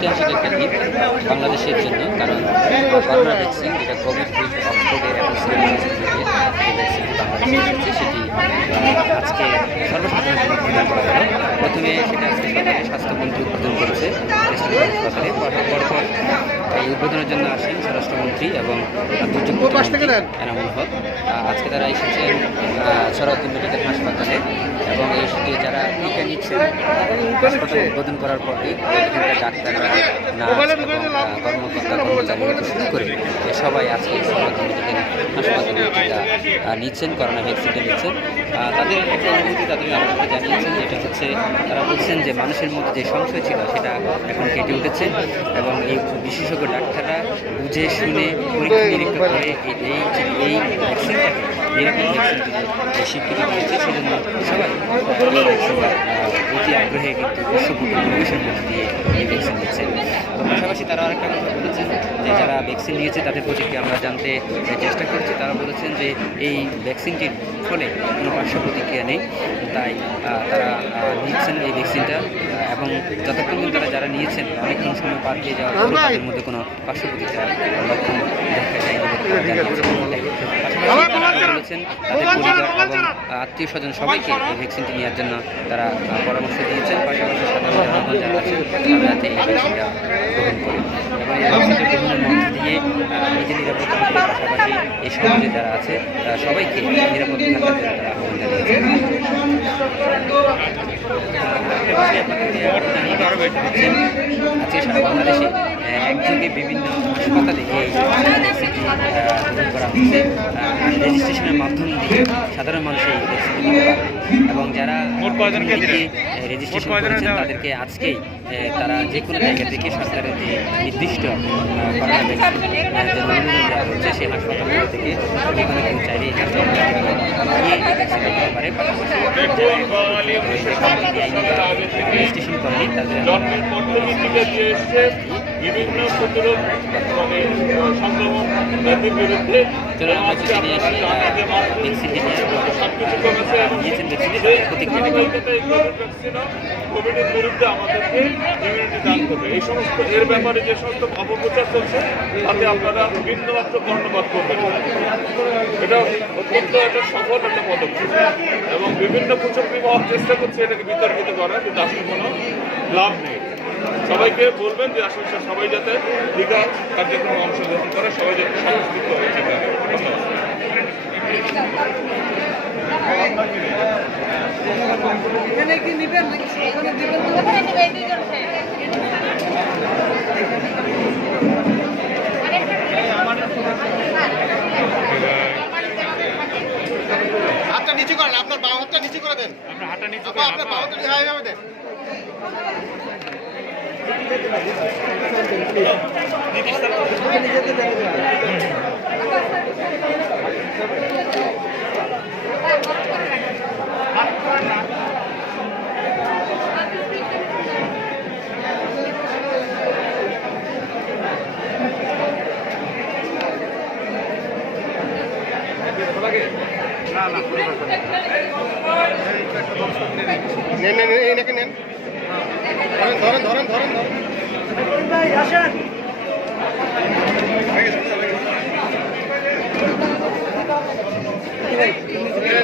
ঐতিহাসিক একটা দিন বাংলাদেশের জন্য, কারণ করোনা ভ্যাকসিন যেটা কোভিশিল্ড অক্সফোর্ডের একটা সিরিজ থেকে যে ভ্যাকসিনটি বাংলাদেশে এসেছে সেটি আজকে সর্বসাধারণের জন্য প্রদান করা হলো। প্রথমে সেটা আজকে সরকারি স্বাস্থ্যমন্ত্রী উদ্বোধন করেছে হাসপাতালে, পরপর এই উদ্বোধনের জন্য আসেন স্বরাষ্ট্রমন্ত্রী এবং দুর্যোগ এনামুল হক। আজকে তারা এসেছেন সরাউদ্দিন মেডিকেল হাসপাতালে এবং এই সেটি যারা টিকা নিচ্ছেন হাসপাতালে উদ্বোধন করার পরেই এখানকার ডাক্তাররা, নার্স এবং কর্মকর্তা কর্মচারী হতে শুরু করে সবাই আজকে সরাউদ্দিন মেডিকেল হাসপাতালে টিকা নিচ্ছেন, করোনা ভ্যাকসিনটা নিচ্ছেন। তাদের একটা অনুভূতি তাদের আমাদেরকে জানিয়েছেন, যেটা হচ্ছে তারা বলছেন যে মানুষের মধ্যে যে সংশয় ছিল সেটা এখন কেটে উঠেছে এবং এই বিশেষজ্ঞ ডাক্তাররা বুঝে শুনে পরীক্ষা নিরীক্ষা করে এই ভ্যাকসিনটাকে নিরাপদ ভ্যাকসিন স্বীকৃতি দিয়েছে। সেজন্য সবাই এই ভ্যাকসিনটা অতি আগ্রহে কিন্তু বিশ্বপূর্ণ পরিবেশের মধ্যে দিয়ে এই ভ্যাকসিন দিচ্ছে। তো পাশাপাশি তারা আরেকটা কথা বলেছেন যে যারা ভ্যাকসিন নিয়েছে তাদের প্রতিক্রিয়া আমরা জানতে চেষ্টা করছি। তারা বলেছেন যে এই ভ্যাকসিনটির ফলে কোনো পার্শ্ব প্রতিক্রিয়া নেই, তাই তারা নিচ্ছেন এই ভ্যাকসিনটা এবং যতক্ষণ তারা যারা নিয়েছেন অনেকক্ষণ সময় পার পেয়ে যাওয়ার পর তাদের মধ্যে কোনো পার্শ্ব প্রতিক্রিয়ার লক্ষণ দেখা যায়নি বলেছেন। তাদের পরিবার এবং আত্মীয় স্বজন সবাইকে এই ভ্যাকসিনটি নেওয়ার জন্য তারা পরামর্শ দিয়েছেন। পাশাপাশি সাধারণ জনগণ যারা আছেন যাতে এই ভ্যাকসিনটা গ্রহণ করে এবং এই ভ্যাকসিনটা গ্রহণের মধ্য দিয়ে নিজে নিরাপদ থাকবে, পাশাপাশি এই সমাজে যারা আছে সবাইকে নিরাপদ থাকার জন্য তারা আহ্বান জানিয়েছেন। আজকে সারা বাংলাদেশে একযোগে বিভিন্ন হাসপাতালে এই ভ্যাকসিনটি গ্রহণ করা হচ্ছে। রেজিস্ট্রেশনের মাধ্যম দিয়ে সাধারণ মানুষ এই ভ্যাকসিনটি নিতে পারবে এবং যারা রেজিস্ট্রেশন করেছেন তাদেরকে আজকেই তারা যে কোনো জায়গা থেকে সরকারের যে নির্দিষ্ট করোনা ভ্যাকসিন যে নমুনা দেওয়া হচ্ছে সেই হাসপাতালগুলো থেকে যে কোনো কেউ চাইলে এই হাসপাতালে গিয়ে এই ভ্যাকসিন নিতে পারে। রেজিস্ট্রেশন করেনি তাদের বিভিন্ন প্রতিরোধ সংক্রমণ ব্যাধির বিরুদ্ধে কোভিডের বিরুদ্ধে আমাদেরকে ইমিউনিটি দান করবে। এই সমস্ত এর ব্যাপারে যে সমস্ত অপপ্রচার চলছে তাতে আপনারা বিন্দুমাত্র কর্ণপাত করবেন। এটা অত্যন্ত একটা সফল একটা পদক্ষেপ এবং বিভিন্ন কুচক্রি হওয়ার চেষ্টা করছে এটাকে বিতর্কিত করা, কিন্তু আসলে কোনো লাভ নেই। সবাইকে বলবেন যে আসলে সবাই যাতে টিকা কার্যক্রমে অংশগ্রহণ করে, সবাই যাতে সংস্কৃত হয়ে টিকা। হাতটা নিচু করেন, আপনার বাম হাতটা নিচু করে দেন, আপনার হাতটা নিচু করে আপনার বাম হাতটা এইভাবে দেন। নেন নেন এনাকে নেন, ধরেন ধরেন ধরেন ধরেন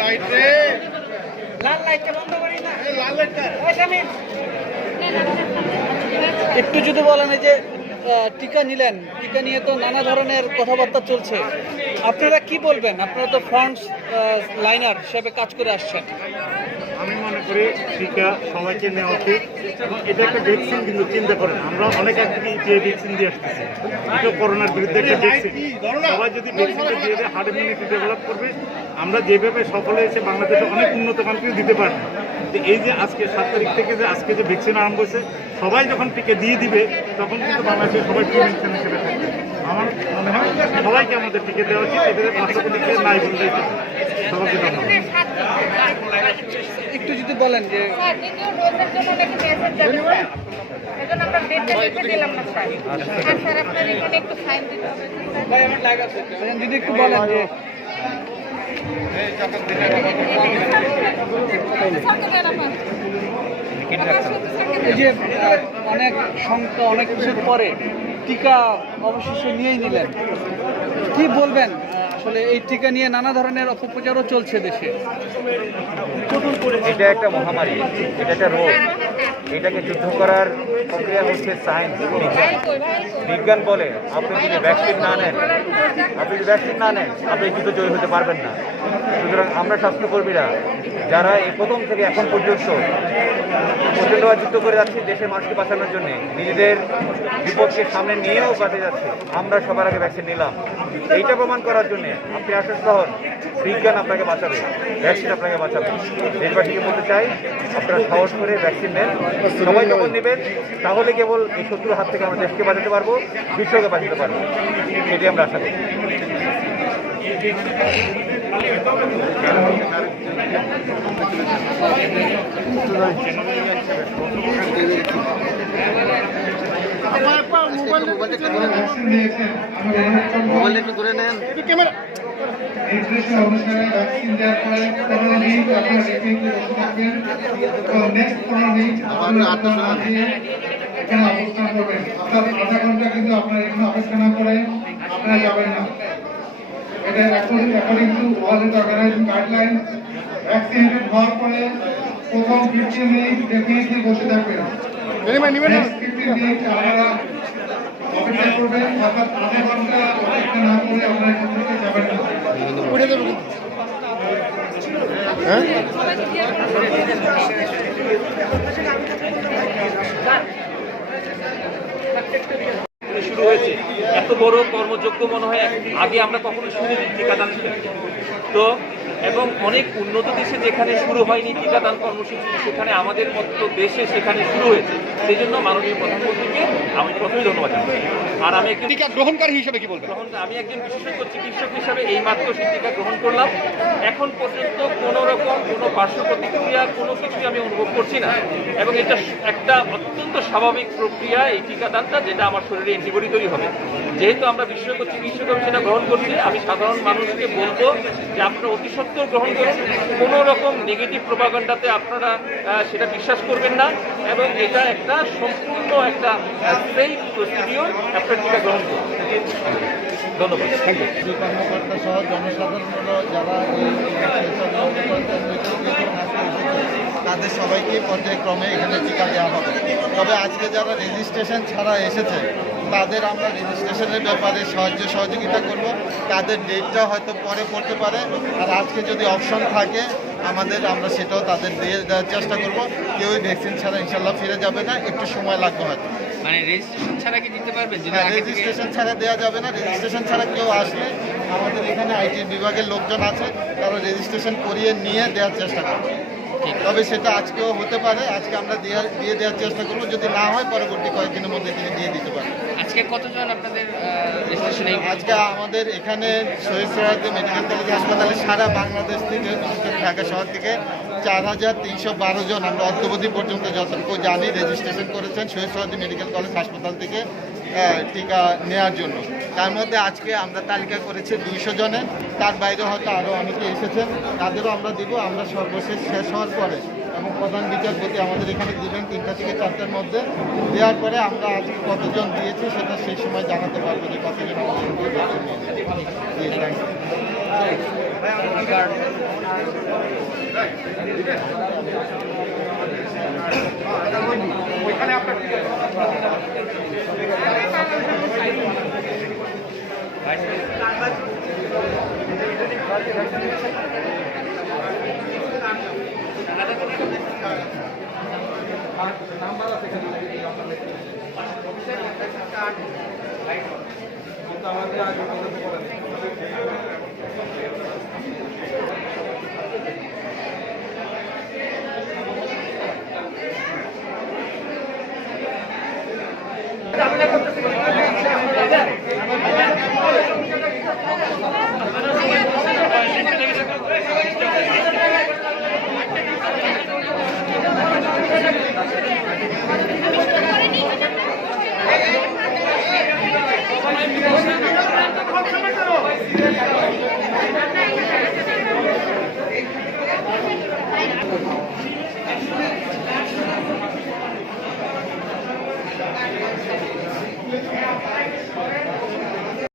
লাইট রে, লাল লাইটটা বন্ধ করি না, লাল লাইটটা একটু যদি বলেন এই যে টিকা নিলেন, টিকা নিয়ে তো নানা ধরনের কথাবার্তা চলছে, আপনারা কি বলবেন? আপনারা তো ফ্রন্ট লাইনার হিসেবে কাজ করে আসছেন। আমি মনে করি টিকা সবাইকে নেওয়া উচিত এবং এটা একটা ভ্যাকসিন, কিন্তু চিন্তা করেন আমরা অনেক আগে থেকে যে ভ্যাকসিন দিয়ে আসতেছি, এটা করোনার বিরুদ্ধে একটা ভ্যাকসিন। সবাই যদি ভ্যাকসিনটা দিয়ে দেয় হার্ড ইমিউনিটি ডেভেলপ করবে। আমরা যেভাবে সফলে এসে বাংলাদেশে অনেক উন্নত কান্ট্রি দিতে পারবে। যে এই যে আজকে 7 তারিখ থেকে যে আজকে যে ভ্যাকসিন আরম্ভ হয়েছে, সবাই যখন টিকা দিয়ে দিবে তখন কিন্তু বাংলাদেশে সবাই প্রিভেনশন হিসেবে থাকবে। আমার মনে হয় সবাইকে আমাদের টিকা দেওয়া উচিত, এদের পার্শ্ব প্রতিক্রিয়া নাই বললেই সবাইকে ধন্যবাদ। একটু যদি বলেন যে যদি একটু বলেন যে এই যে অনেক সংখ্যা অনেক কিছুর পরে টিকা অবশেষে নিয়েই নিলেন, কি বলবেন? আসলে এই টিকা নিয়ে নানা ধরনের অপপ্রচারও চলছে দেশে। এটা একটা মহামারী, এটা একটা রোগ, এটাকে যুদ্ধ করার প্রক্রিয়া হচ্ছে সায়েন্স, বিজ্ঞান বলে আপনি যদি ভ্যাকসিন না নেন আপনি যুদ্ধ জয়ী হতে পারবেন না। সুতরাং আমরা স্বাস্থ্যকর্মীরা যারা এই প্রথম থেকে এখন পর্যন্ত প্রচণ্ডভাবে যুদ্ধ করে যাচ্ছি দেশের মানুষকে বাঁচানোর জন্য, নিজেদের বিপদকে সামনে নিয়েও বাঁচে যাচ্ছে, আমরা সবার আগে ভ্যাকসিন নিলাম। এইটা প্রমাণ করার জন্য আপনি আশ্বস্ত হন, বিজ্ঞান আপনাকে বাঁচাবে, ভ্যাকসিন আপনাকে বাঁচাবে। দেশবাসীকে বলতে চাই, আপনারা সাহস করে ভ্যাকসিন নেন, সবাই যখন নেবেন তাহলে কেবল এই শত্রুর হাত থেকে আমরা দেশকে বাঁচাতে পারবো, বিশ্বকে বাঁচাতে পারবো, সেটি আমরা আশা করি। মোবাইলটা একটু ধরে নেন। নির্দিষ্ট অনুষ্ঠানে ভ্যাকসিন দেওয়ার পরে 15 মিনিট আপনারা রেখে বসে থাকবেন এবং নেক্সট 15 মিনিট আপনারা দিয়ে এখানে অবস্থান করবেন। অর্থাৎ আধা ঘন্টা কিন্তু আপনারা এখানে অপেক্ষা না করে আপনারা যাবেন না। এটা according to World Health Organization guideline, vaccinated হওয়ার পরে প্রথম 15 মিনিট ডেফিনেটলি বসে থাকবেন। নেক্সট 15 মিনিট আপনারা অপেক্ষা করবেন, অর্থাৎ আধা ঘন্টা অপেক্ষা না করে আপনারা এখান থেকে যাবেন না। উঠে দেবো হ্যাঁ শুরু হয়েছে, এত বড় কর্মযোগ্য মনে হয় আগে আমরা কখনো শুনিনি টিকাদান তো, এবং অনেক উন্নত দেশে যেখানে শুরু হয়নি টিকাদান কর্মসূচি, সেখানে আমাদের মতো দেশে সেখানে শুরু হয়েছে। সেই জন্য মাননীয় প্রধানমন্ত্রীকে আমি প্রথমেই ধন্যবাদ জানাই। আর আমি একজন টিকা গ্রহণকারী হিসেবে কি বলবেন? আমি একজন বিশেষজ্ঞ চিকিৎসক হিসাবে এই মাত্র সেই টিকা গ্রহণ করলাম। এখন পর্যন্ত কোনো রকম কোনো পার্শ্ব প্রতিক্রিয়া কোনো কিছুই আমি অনুভব করছি না, এবং এটা একটা অত্যন্ত স্বাভাবিক প্রক্রিয়া এই টিকাদানটা, যেটা আমার শরীরে অ্যান্টিবডি তৈরি হবে। যেহেতু আমরা বিশেষজ্ঞ চিকিৎসক হিসেবে সেটা গ্রহণ করছি, আমি সাধারণ মানুষকে বলবো যে আপনারা অতি সত্বর গ্রহণ করুন, কোনো রকম নেগেটিভ প্রোপাগান্ডাতে আপনারা সেটা বিশ্বাস করবেন না, এবং এটা একটা সম্পূর্ণ একটা সেফ প্রসিডিওর, আপনার টিকা গ্রহণ করুন। ধন্যবাদ, থ্যাংক ইউ। কর্মকর্তা সহ জনসাধারণরা যারা তাদের সবাইকে পর্যায়ক্রমে এখানে টিকা দেওয়া হবে। তবে আজকে যারা রেজিস্ট্রেশন ছাড়া এসেছে তাদের আমরা রেজিস্ট্রেশনের ব্যাপারে সহযোগিতা করব। তাদের ডেটটা হয়তো পরে পড়তে পারে, আর আজকে যদি অপশন থাকে আমরা সেটাও তাদের দিয়ে দেওয়ার চেষ্টা করব। কেউই ভ্যাকসিন ছাড়া ইনশাল্লাহ ফিরে যাবে না, একটু সময় লাগবে হয়তো। মানে রেজিস্ট্রেশন ছাড়া কি দিতে পারবেন? যদি হ্যাঁ, আগে থেকে রেজিস্ট্রেশন ছাড়া দেওয়া যাবে না। রেজিস্ট্রেশন ছাড়া কেউ আসলে আমাদের এখানে আইটি বিভাগের লোকজন আছে, তারা রেজিস্ট্রেশন করিয়ে নিয়ে দেওয়ার চেষ্টা করবে। তবে সেটা আজকেও হতে পারে, আজকে আমরা দিয়ে দেওয়ার চেষ্টা করবো। যদি না হয় পরবর্তী কয়েকদিনের মধ্যে তিনি দিয়ে দিতে পারেন। আজকে কতজন আপনাদের রেজিস্ট্রেশন? আজকে আমাদের এখানে শহীদ সোহরাওয়ার্দী মেডিকেল কলেজ হাসপাতালে সারা বাংলাদেশ থেকে, বিশেষ করে ঢাকা শহর থেকে 4312 জন আমরা অদ্যবধি পর্যন্ত যতটুকু জানি রেজিস্ট্রেশন করেছেন শহীদ সোহরাওয়ার্দী মেডিকেল কলেজ হাসপাতাল থেকে টিকা নেওয়ার জন্য। তার মধ্যে আজকে আমরা তালিকা করেছি 200 জনের, তার বাইরে হয়তো আরও অনেকে এসেছেন, তাদেরও আমরা দিব। আমরা সর্বশেষ শেষ হওয়ার পরে এবং প্রধান বিচারপতি আমাদের এখানে দিবেন 3টা থেকে 4টার মধ্যে, দেওয়ার পরে আমরা আজকে কতজন দিয়েছি সেটা সেই সময় জানাতে পারবো যে কতজন আমাদের নিয়েছে। থ্যাংক